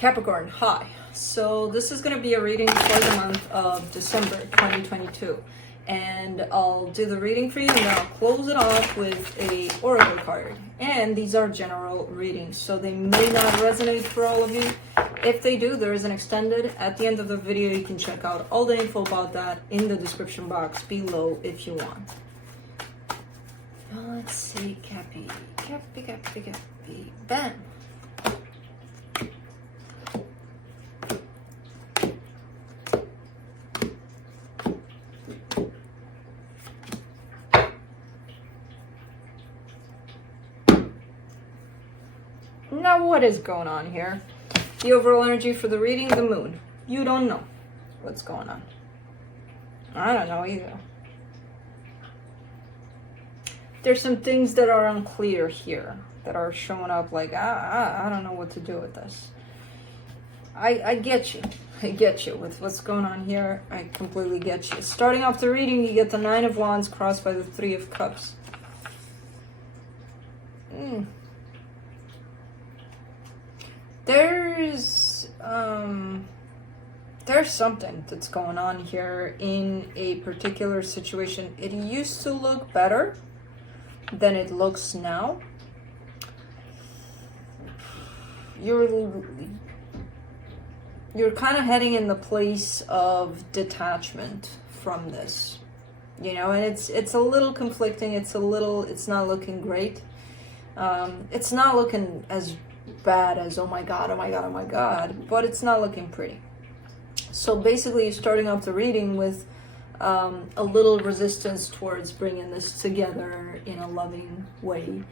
Capricorn, hi. So this is going to be a reading for the month of December 2022. And I'll do the reading for you and then I'll close it off with a oracle card. And these are general readings, so they may not resonate for all of you. If they do, there is an extended. At the end of the video, you can check out all the info about that in the description box below if you want. Let's see, Cappy. Bam. Now what is going on here? The overall energy for the reading, the moon. You don't know what's going on. I don't know either. There's some things that are unclear here that are showing up like, I don't know what to do with this. I get you. I get you with what's going on here. I completely get you. Starting off the reading, you get the Nine of Wands crossed by the Three of Cups. There's something that's going on here in a particular situation. It used to look better than it looks now. You're kind of heading in the place of detachment from this, you know, and it's a little conflicting. It's not looking great. It's not looking as bad as oh my god, but it's not looking pretty. So basically you're starting off the reading with a little resistance towards bringing this together in a loving way.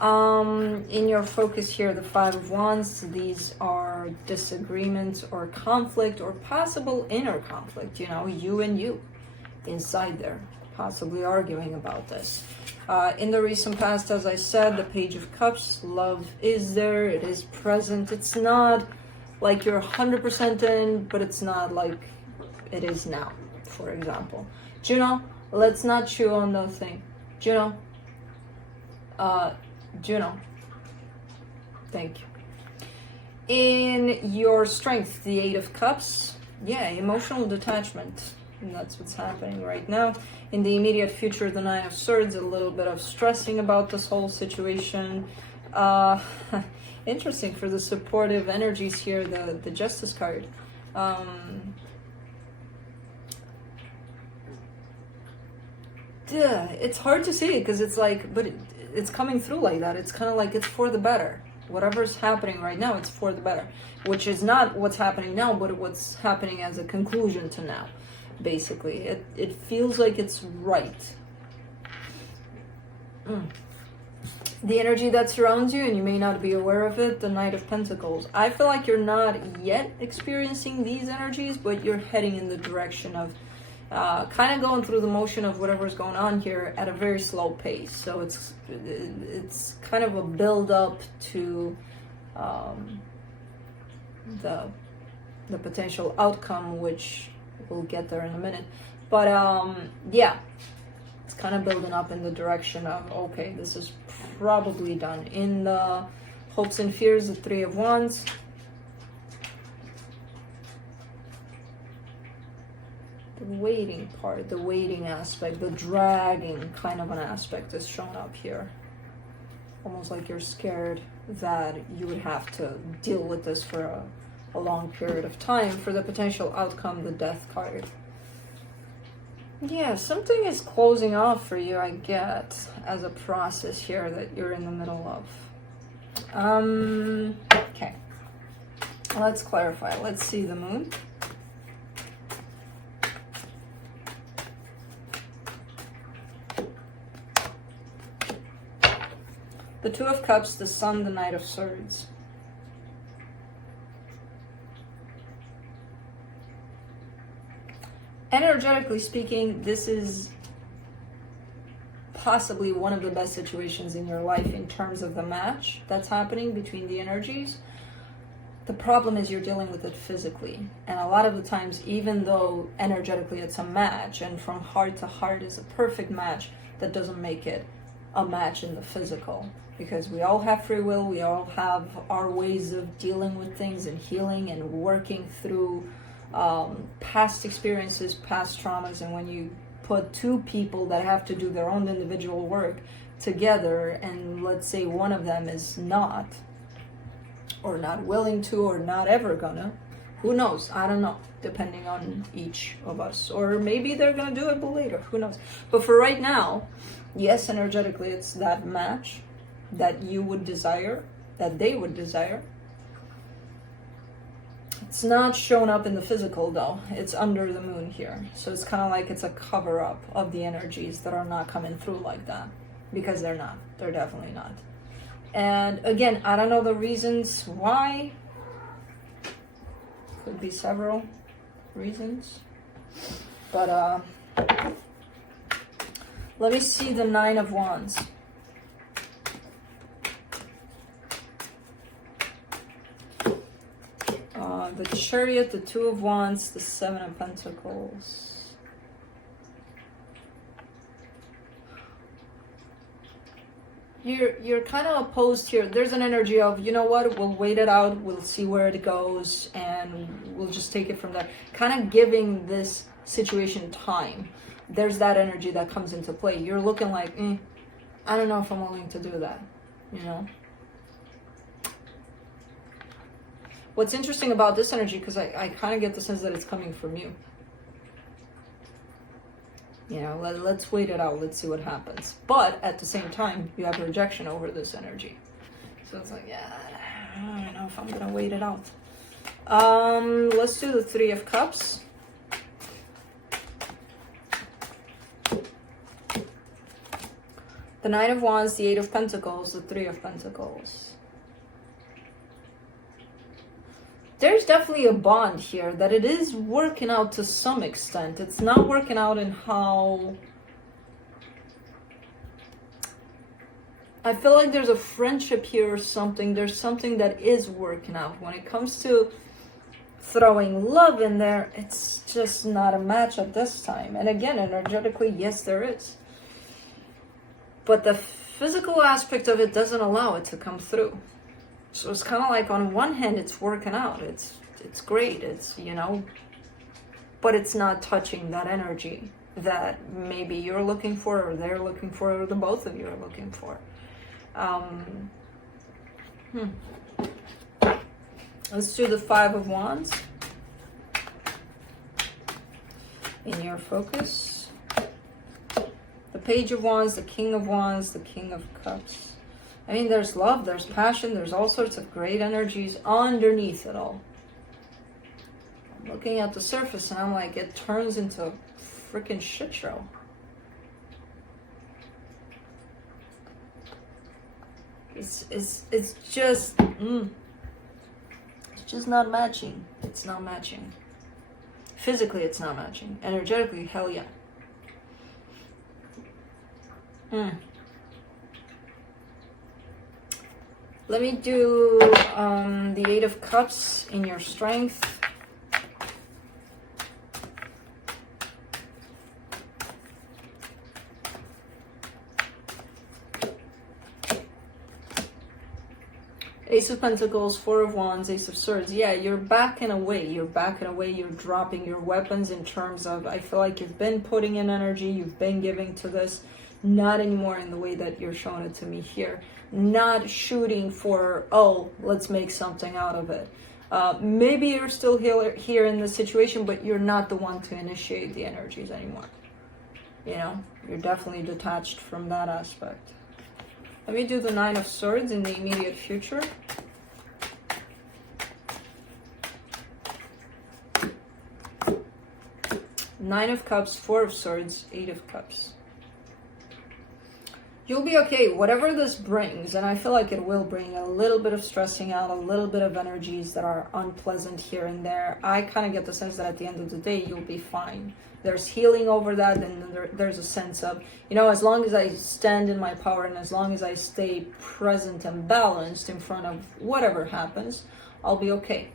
In your focus here, the Five of Wands, these are disagreements or conflict or possible inner conflict, you know, you and you inside there, possibly arguing about this. In the recent past, as I said, the Page of Cups, love is there, it is present. It's not like you're 100% in, but it's not like it is now, for example. Juno, let's not chew on those things. Juno, thank you. In your strength, the Eight of Cups, yeah, emotional detachment. And that's what's happening right now. In the immediate future, the Nine of Swords, a little bit of stressing about this whole situation. Interesting for the supportive energies here, the Justice card. It's hard to see because it's like, but it's coming through like that. It's kind of like it's for the better. Whatever's happening right now, it's for the better. Which is not what's happening now, but what's happening as a conclusion to now. Basically, it feels like it's right. The energy that surrounds you, and you may not be aware of it, the Knight of Pentacles. I feel like you're not yet experiencing these energies, but you're heading in the direction of kind of going through the motion of whatever's going on here at a very slow pace. So it's kind of a build up to the potential outcome, which we'll get there in a minute. But yeah, it's kind of building up in the direction of, okay, this is probably done. In the hopes and fears, the Three of Wands. The waiting part, the waiting aspect, the dragging kind of an aspect is shown up here. Almost like you're scared that you would have to deal with this for a long period of time. For the potential outcome, the Death card. Yeah, something is closing off for you, I get, as a process here that you're in the middle of. Okay. Let's clarify. Let's see the moon. The Two of Cups, the Sun, the Knight of Swords. Energetically speaking, this is possibly one of the best situations in your life in terms of the match that's happening between the energies. The problem is you're dealing with it physically. And a lot of the times, even though energetically it's a match and from heart to heart is a perfect match, that doesn't make it a match in the physical, because we all have free will, we all have our ways of dealing with things and healing and working through past experiences, past traumas. And when you put two people that have to do their own individual work together, and let's say one of them is not, or not willing to, or not ever gonna, who knows, I don't know, depending on each of us, or maybe they're gonna do it but later, who knows. But for right now, yes, energetically it's that match that you would desire, that they would desire. It's not shown up in the physical though, it's under the moon here. So it's kind of like it's a cover up of the energies that are not coming through like that, because they're not, they're definitely not. And again, I don't know the reasons why. Could be several reasons, but let me see the Nine of Wands. The Chariot, the Two of Wands, the Seven of Pentacles. You're kind of opposed here. There's an energy of, you know what, we'll wait it out, we'll see where it goes, and we'll just take it from there. Kind of giving this situation time. There's that energy that comes into play. You're looking like, I don't know if I'm willing to do that, you know? What's interesting about this energy, because I kind of get the sense that it's coming from you. You know, let's wait it out. Let's see what happens. But at the same time, you have rejection over this energy. So it's like, yeah, I don't know if I'm going to wait it out. Let's do the Three of Cups. The Nine of Wands, the Eight of Pentacles, the Three of Pentacles. There's definitely a bond here that it is working out to some extent. It's not working out in how... I feel like there's a friendship here or something. There's something that is working out. When it comes to throwing love in there, it's just not a match at this time. And again, energetically, yes, there is. But the physical aspect of it doesn't allow it to come through. So it's kind of like on one hand, it's working out. It's great. It's, you know, but it's not touching that energy that maybe you're looking for, or they're looking for, or the both of you are looking for. Let's do the Five of Wands in your focus. The Page of Wands, the King of Wands, the King of Cups. I mean, there's love, there's passion, there's all sorts of great energies underneath it all. I'm looking at the surface and I'm like, it turns into a freaking shit show. It's just, it's just not matching. It's not matching. Physically, it's not matching. Energetically, hell yeah. Let me do the Eight of Cups in your strength. Ace of Pentacles, Four of Wands, Ace of Swords. Yeah, you're backing away. You're backing away. You're dropping your weapons in terms of, I feel like you've been putting in energy. You've been giving to this. Not anymore in the way that you're showing it to me here. Not shooting for, oh, let's make something out of it. Maybe you're still here in the situation, but you're not the one to initiate the energies anymore. You know, you're definitely detached from that aspect. Let me do the Nine of Swords in the immediate future. Nine of Cups, Four of Swords, Eight of Cups. You'll be okay, whatever this brings, and I feel like it will bring a little bit of stressing out, a little bit of energies that are unpleasant here and there. I kind of get the sense that at the end of the day, you'll be fine. There's healing over that, and there's a sense of, you know, as long as I stand in my power and as long as I stay present and balanced in front of whatever happens, I'll be okay.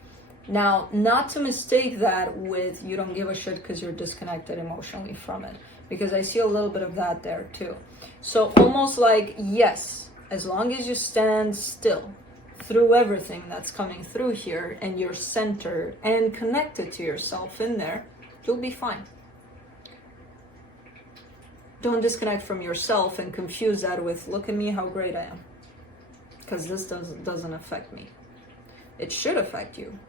Now, not to mistake that with you don't give a shit because you're disconnected emotionally from it. because I see a little bit of that there too. So almost like, yes, as long as you stand still through everything that's coming through here and you're centered and connected to yourself in there, you'll be fine. Don't disconnect from yourself and confuse that with, look at me, how great I am. Because this doesn't affect me. It should affect you.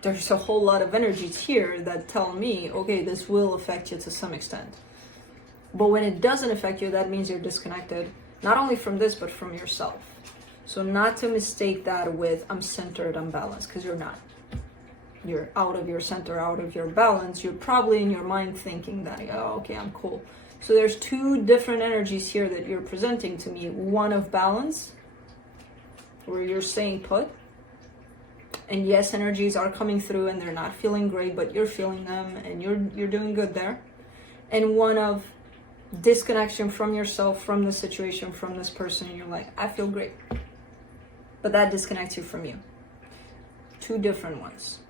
There's a whole lot of energies here that tell me, okay, this will affect you to some extent. But when it doesn't affect you, that means you're disconnected, not only from this, but from yourself. So not to mistake that with, I'm centered, I'm balanced, because you're not. You're out of your center, out of your balance. You're probably in your mind thinking that, oh, okay, I'm cool. So there's two different energies here that you're presenting to me. One of balance, where you're staying put. And yes, energies are coming through and they're not feeling great, but you're feeling them and you're doing good there. And one of disconnection from yourself, from the situation, from this person, and you're like, I feel great. But that disconnects you from you. Two different ones.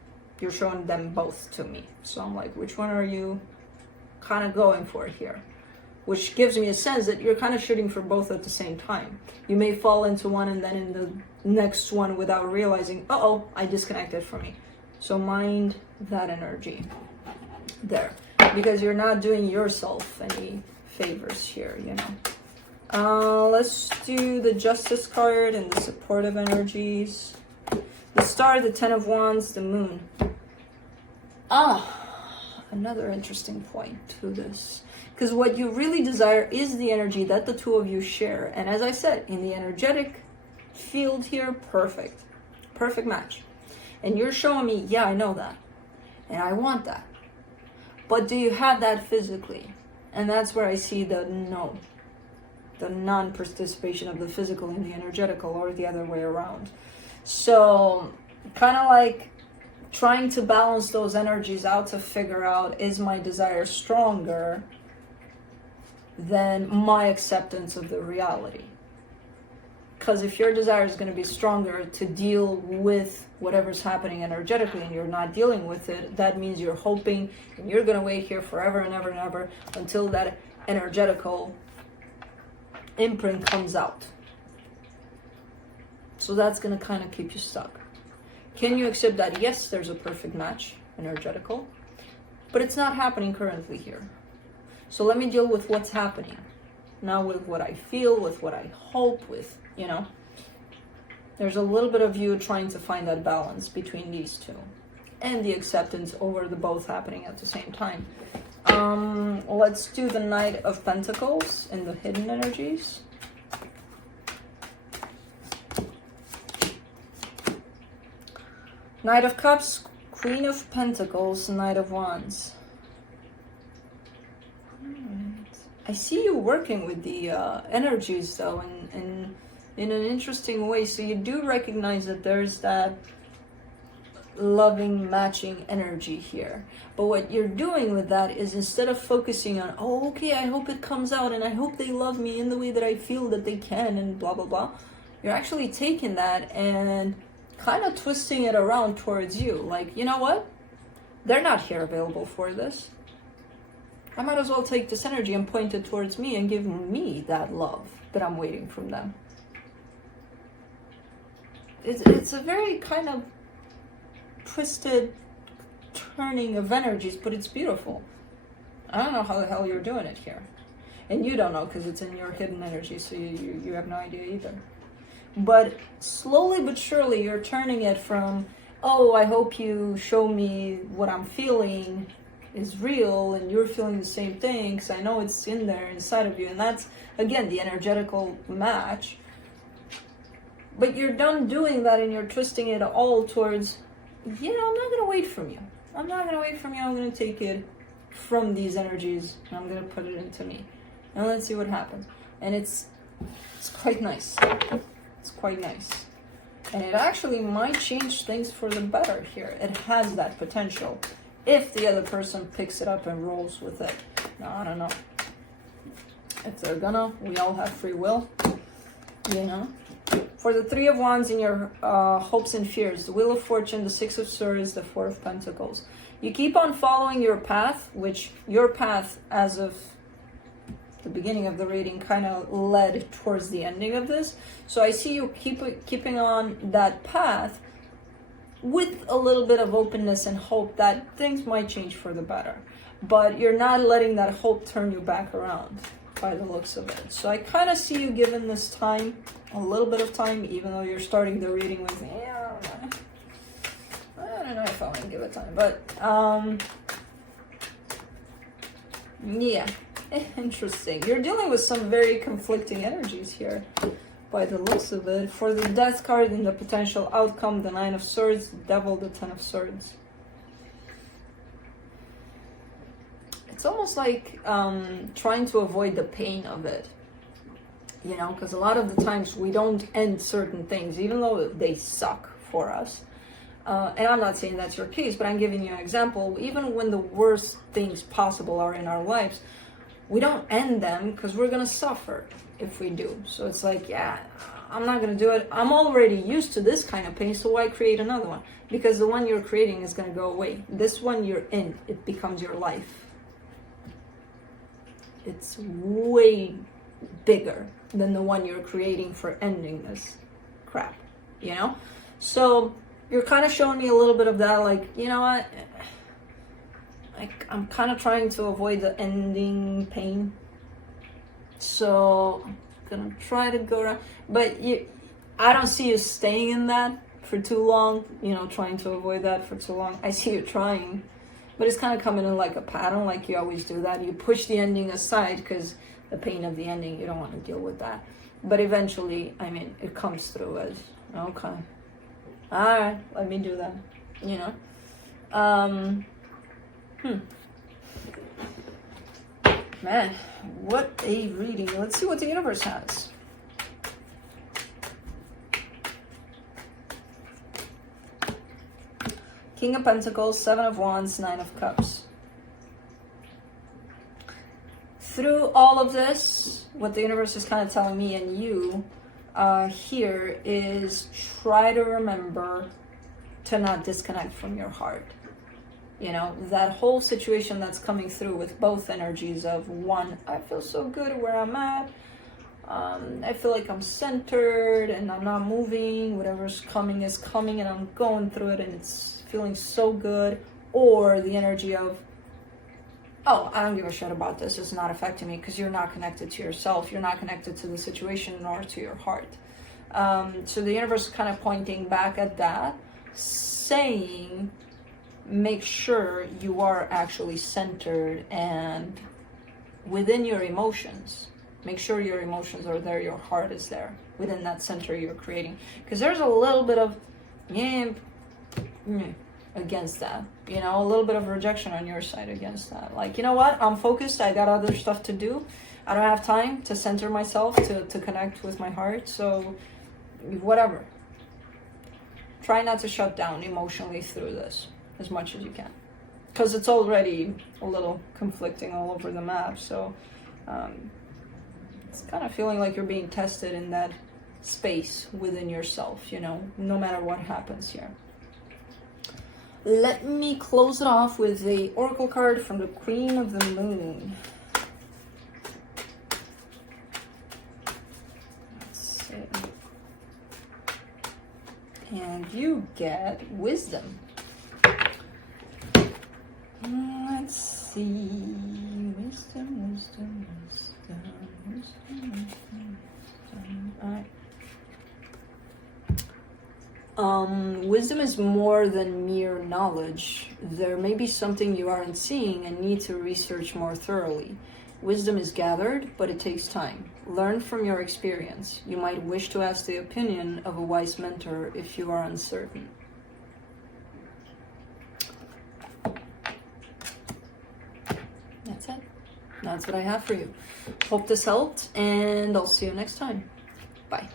You're showing them both to me. So I'm like, which one are you kind of going for here? Which gives me a sense that you're kind of shooting for both at the same time. You may fall into one and then in the next one without realizing, uh-oh, I disconnected from me. So mind that energy there, because you're not doing yourself any favors here, you know. Let's do the Justice card and the supportive energies. The Star, the Ten of Wands, the Moon. Another interesting point to this. Because what you really desire is the energy that the two of you share. And as I said, in the energetic field here, perfect. Perfect match. And you're showing me, yeah, I know that. And I want that. But do you have that physically? And that's where I see the no. The non-participation of the physical in the energetical, or the other way around. So, kind of like trying to balance those energies out to figure out, is my desire stronger than my acceptance of the reality? Because if your desire is going to be stronger to deal with whatever's happening energetically and you're not dealing with it, that means you're hoping and you're going to wait here forever and ever and ever until that energetical imprint comes out. So that's going to kind of keep you stuck. Can you accept that? Yes, there's a perfect match, energetical, but it's not happening currently here. So let me deal with what's happening. Not with what I feel, with what I hope, with, you know. There's a little bit of you trying to find that balance between these two. And the acceptance over the both happening at the same time. Let's do the Knight of Pentacles and the hidden energies. Knight of Cups, Queen of Pentacles, Knight of Wands. I see you working with the energies though, and in an interesting way. So you do recognize that there's that loving, matching energy here. But what you're doing with that is, instead of focusing on, oh, okay, I hope it comes out and I hope they love me in the way that I feel that they can and blah, blah, blah. You're actually taking that and kind of twisting it around towards you. Like, you know what? They're not here available for this. I might as well take this energy and point it towards me and give me that love that I'm waiting from them. It's a very kind of twisted turning of energies, but it's beautiful. I don't know how the hell you're doing it here. And you don't know because it's in your hidden energy, so you have no idea either. But slowly but surely you're turning it from, oh, I hope you show me what I'm feeling is real and you're feeling the same thing because I know it's in there inside of you. And that's, again, the energetical match. But you're done doing that and you're twisting it all towards, yeah, I'm not going to wait from you. I'm not going to wait from you. I'm going to take it from these energies and I'm going to put it into me. And let's see what happens. And it's quite nice. It's quite nice. And it actually might change things for the better here. It has that potential if the other person picks it up and rolls with it. Now, I don't know. If they're gonna, we all have free will, you know. For the Three of Wands in your hopes and fears, the Wheel of Fortune, the Six of Swords, the Four of Pentacles. You keep on following your path, which your path as of the beginning of the reading kind of led towards the ending of this. So I see you keeping on that path with a little bit of openness and hope that things might change for the better. But you're not letting that hope turn you back around by the looks of it. So I kind of see you giving this time, a little bit of time, even though you're starting the reading with, yeah, I don't know if I want to give it time, but yeah, interesting. You're dealing with some very conflicting energies here by the looks of it. For the Death card in the potential outcome, the Nine of Swords, the Devil, the Ten of Swords. It's almost like trying to avoid the pain of it, you know, because a lot of the times we don't end certain things, even though they suck for us. And I'm not saying that's your case, but I'm giving you an example. Even when the worst things possible are in our lives, we don't end them because we're going to suffer if we do. So it's like, yeah, I'm not going to do it. I'm already used to this kind of pain, so why create another one? Because the one you're creating is going to go away. This one you're in, it becomes your life. It's way bigger than the one you're creating for ending this crap, you know? So you're kind of showing me a little bit of that, like, you know what? Like, I'm kind of trying to avoid the ending pain. So I'm gonna try to go around, but I don't see you staying in that for too long, you know, trying to avoid that for too long. I see you trying. But it's kind of coming in like a pattern, like you always do that. You push the ending aside because the pain of the ending, you don't want to deal with that. But eventually, I mean, it comes through as, okay, all right, let me do that, you know? Man, what a reading. Let's see what the universe has. King of Pentacles, Seven of Wands, Nine of Cups. Through all of this, what the universe is kind of telling me and you here is try to remember to not disconnect from your heart. You know, that whole situation that's coming through with both energies of one, I feel so good where I'm at. I feel like I'm centered and I'm not moving. Whatever's coming is coming and I'm going through it and it's feeling so good. Or the energy of, oh, I don't give a shit about this. It's not affecting me, because you're not connected to yourself. You're not connected to the situation nor to your heart. So the universe is kind of pointing back at that, saying, make sure you are actually centered and within your emotions. Make sure your emotions are there, your heart is there, within that center you're creating. Because there's a little bit of against that, you know, a little bit of rejection on your side against that. Like, you know what, I'm focused, I got other stuff to do. I don't have time to center myself, to connect with my heart, so whatever. Try not to shut down emotionally through this as much as you can. Because it's already a little conflicting all over the map, so it's kind of feeling like you're being tested in that space within yourself, you know, no matter what happens here. Let me close it off with the Oracle card from the Queen of the Moon. Let's see. And you get Wisdom. Let's see. Wisdom. All right. Wisdom is more than mere knowledge. There may be something you aren't seeing and need to research more thoroughly. Wisdom is gathered, but it takes time. Learn from your experience. You might wish to ask the opinion of a wise mentor if you are uncertain. That's it. That's what I have for you. Hope this helped, and I'll see you next time. Bye.